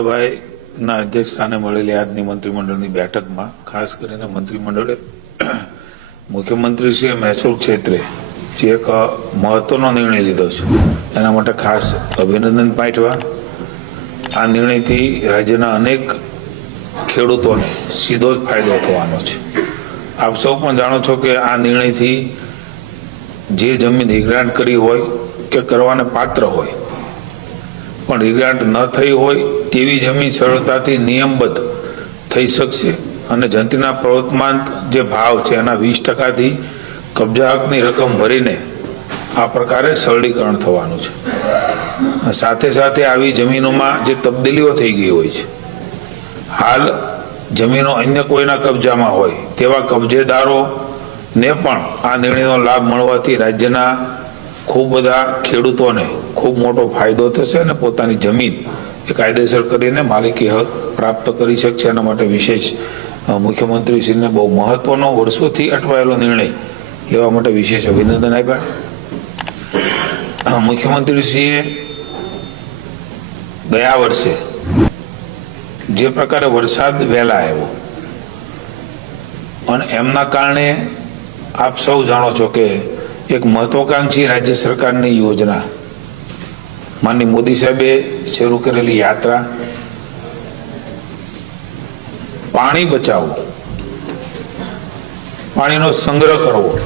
ભાઈના અધ્યક્ષ સ્થાને મળેલી આજની મંત્રીમંડળની બેઠકમાં ખાસ કરીને મંત્રીમંડળે મુખ્યમંત્રીશ્રીએ મહેસૂલ ક્ષેત્રે જે એક મહત્વનો નિર્ણય લીધો છે, એના માટે ખાસ અભિનંદન પાઠવા આ નિર્ણયથી રાજ્યના અનેક ખેડૂતોને સીધો જ ફાયદો થવાનો છે. આપ સૌ પણ જાણો છો કે આ નિર્ણયથી જે જમીન હિગ્રાન્ટ કરી હોય કે કરવાને પાત્ર હોય પણ રિગ્રાન્ટ ન થઈ હોય તેવી જમીન સરળતાથી નિયમબદ્ધ થઈ શકશે. અને જંત્રીના પ્રવર્તમાન જે ભાવ છે એના વીસ ટકાથી કબજા હકની રકમ ભરીને આ પ્રકારે સરળીકરણ થવાનું છે. સાથે સાથે આવી જમીનોમાં જે તબદીલીઓ થઈ ગઈ હોય છે. હાલ જમીનો અન્ય કોઈના કબજામાં હોય તેવા કબજેદારોને પણ આ નિર્ણયનો લાભ મળવાથી રાજ્યના ખૂબ બધા ખેડૂતોને ખૂબ મોટો ફાયદો થશે અને પોતાની જમીન એ કાયદેસર કરીને માલિકી હક પ્રાપ્ત કરી શકશે. એના માટે વિશેષ મુખ્યમંત્રીશ્રીને બહુ મહત્વનો વર્ષોથી અટવાયેલો નિર્ણય લેવા માટે વિશેષ અભિનંદન આપ્યા. મુખ્યમંત્રીશ્રીએ ગયા વર્ષે જે પ્રકારે વરસાદ વહેલા આવ્યો અને એમના કારણે આપ સૌ જાણો છો કે એક મહત્વાકાંક્ષી રાજ્ય સરકારની યોજના. માનની મોદી સાહેબે શરૂ કરેલી યાત્રા. પાણી બચાવવું પાણીનો સંગ્રહ કરવો.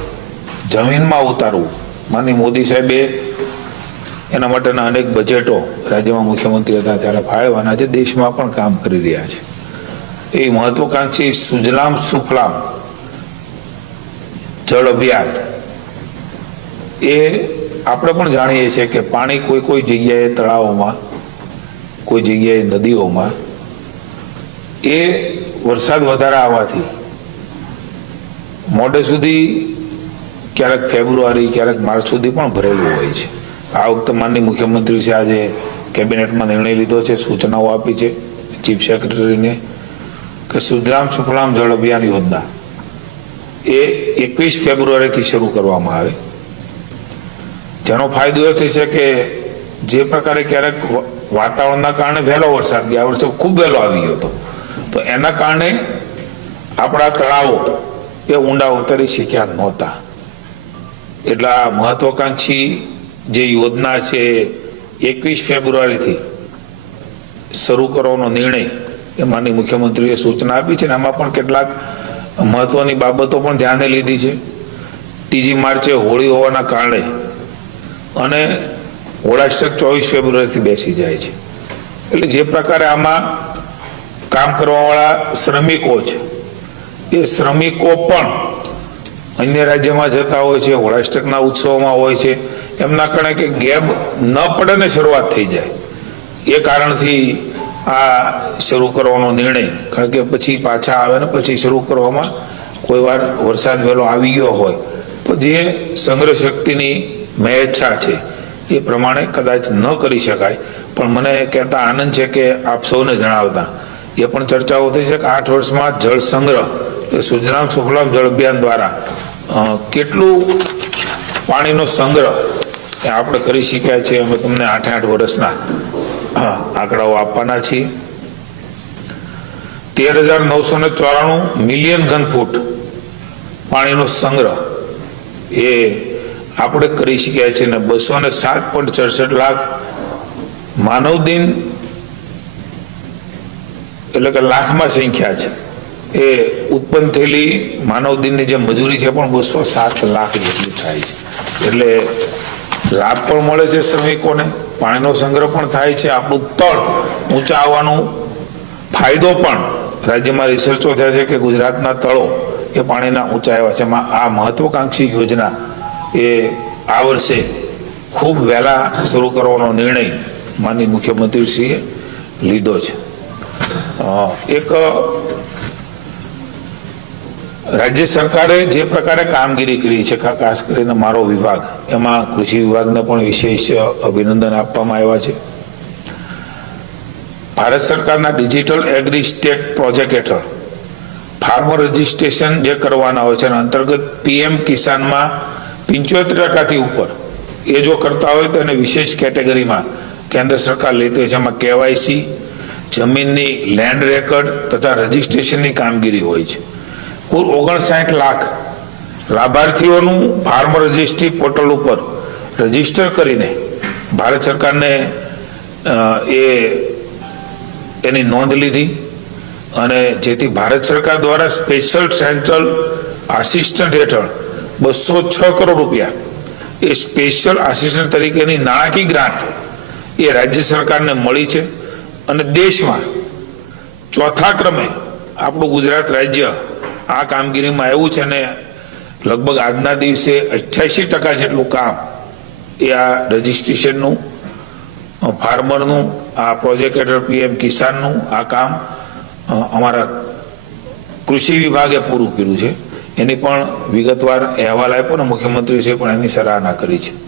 જમીનમાં ઉતારવું. માનની મોદી સાહેબે એના માટેના અનેક બજેટો રાજ્યમાં મુખ્યમંત્રી હતા ત્યારે ફાળવવાના છે દેશમાં પણ કામ કરી રહ્યા છે. એ મહત્વાકાંક્ષી સુજલામ સુફલામ જળ અભિયાન એ આપણે પણ જાણીએ છીએ કે પાણી કોઈ કોઈ જગ્યાએ તળાવોમાં, કોઈ જગ્યાએ નદીઓમાં, એ વરસાદ વધારે આવવાથી મોડે સુધી ક્યારેક ફેબ્રુઆરી, ક્યારેક માર્ચ સુધી પણ ભરેલું હોય છે. આ વખતે માનની મુખ્યમંત્રી છે આજે કેબિનેટમાં નિર્ણય લીધો છે, સૂચનાઓ આપી છે, ચીફ સેક્રેટરીને, કે સુધરામ સુફલામ જળ અભિયાન યોજના એ એકવીસ ફેબ્રુઆરીથી શરૂ કરવામાં આવે. જેનો ફાયદો એ થશે કે જે પ્રકારે ક્યારેક વાતાવરણના કારણે વહેલો વરસાદ ગયા. વર્ષે ખૂબ વહેલો આવી ગયો હતો. તો એના કારણે આપણા તળાવો એ ઊંડા ઉતરી શક્યા નહોતા. એટલે આ મહત્વાકાંક્ષી જે યોજના છે એકવીસ ફેબ્રુઆરીથી શરૂ કરવાનો નિર્ણય એ માનની મુખ્યમંત્રીએ સૂચના આપી છે ને એમાં પણ કેટલાક મહત્વની બાબતો પણ ધ્યાને લીધી છે. ત્રીજી માર્ચે હોળી હોવાના કારણે અને હોળાષ્ટક ચોવીસ ફેબ્રુઆરીથી બેસી જાય છે. એટલે જે પ્રકારે આમાં કામ કરવાવાળા શ્રમિકો છે, એ શ્રમિકો પણ અન્ય રાજ્યમાં જતા હોય છે, હોળાષ્ટકના ઉત્સવમાં હોય છે, એમના કારણે કે ગેબ ન પડે ને શરૂઆત થઈ જાય. એ કારણથી આ શરૂ કરવાનો નિર્ણય, કારણ કે પછી પાછા આવે ને પછી શરૂ કરવામાં કોઈ વાર વરસાદ વહેલો આવી ગયો હોય, તો જે સંગ્રહ શક્તિની મહેચ્છા છે. એ પ્રમાણે કદાચ ન કરી શકાય, પણ મને કહેતા આનંદ છે કે આપ સૌને જણાવતા. એ પણ ચર્ચાઓ થઈ છે કે આઠ વર્ષમાં જળ સંગ્રહ, એ સુજરામ સુફલામ જળ અભિયાન દ્વારા કેટલું પાણીનો સંગ્રહ એ આપણે કરી શક્યા છીએ. અમે તમને આઠે આઠ વર્ષના આંકડાઓ આપવાના છીએ. તેર હજાર નવસો ને ચોરાણું મિલિયન ઘન ફૂટ પાણીનો સંગ્રહ એ આપણે કરી શક્યા છીએ અને બસો ને સાત પોઈન્ટ સડસઠ લાખ માનવ દિન એટલે કે લાખમાં સંખ્યા છે. એ ઉત્પન્ન થયેલી માનવ દિનની જે મજૂરી છે પણ બસો સાત લાખ જેટલી થાય છે. એટલે લાભ પણ મળે છે શ્રમિકોને, પાણીનો સંગ્રહ પણ થાય છે. આપણું તળ ઊંચા આવવાનું ફાયદો પણ રાજ્યમાં રિસર્ચો થયા છે કે ગુજરાતના તળો એ પાણીના ઊંચા આવ્યા છે. આ મહત્વકાંક્ષી યોજના એ આ વર્ષે ખૂબ વહેલા શરૂ કરવાનો નિર્ણય માનની મુખ્યમંત્રીશ્રીએ લીધો છે. એક રાજ્ય સરકારે જે પ્રકારે કામગીરી કરી છે ખાસ કરીને મારો વિભાગ, એમાં કૃષિ વિભાગને પણ વિશેષ અભિનંદન આપવામાં આવ્યા છે. ભારત સરકારના ડિજિટલ એગ્રી સ્ટેટ પ્રોજેક્ટ હેઠળ ફાર્મર રજિસ્ટ્રેશન જે કરવાના હોય છે અંતર્ગત પીએમ કિસાનમાં પંચોતેર ટકાથી ઉપર. એ જો કરતા હોય તો એને વિશેષ કેટેગરીમાં કેન્દ્ર સરકાર લેતી હોય જેમાં કેવાયસી, જમીનની લેન્ડ રેકર્ડ તથા રજીસ્ટ્રેશનની કામગીરી હોય છે. કુલ ઓગણસાઠ લાખ લાભાર્થીઓનું ફાર્મ રજિસ્ટ્રી પોર્ટલ ઉપર રજિસ્ટર કરીને ભારત સરકારને એ, એની નોંધ લીધી અને જેથી ભારત સરકાર દ્વારા સ્પેશિયલ સેન્ટ્રલ આસિસ્ટન્ટ હેઠળ બસો છ કરોડ રૂપિયા. એ સ્પેશિયલ આસિસ્ટન્ટ તરીકેની નાણાકીય ગ્રાન્ટ એ રાજ્ય સરકારને મળી છે અને દેશમાં ચોથા ક્રમે આપણું ગુજરાત રાજ્ય આ કામગીરીમાં આવ્યું છે અને લગભગ આજના દિવસે અઠ્યાસી ટકા જેટલું કામ એ આ રજિસ્ટ્રેશનનું ફાર્મરનું, આ પ્રોજેક્ટ પીએમ કિસાનનું આ કામ અમારા કૃષિ વિભાગે પૂરું કર્યું છે. એની પણ વિગતવાર અહેવાલ આપ્યો ને છે પણ એની સરાહના કરી છે.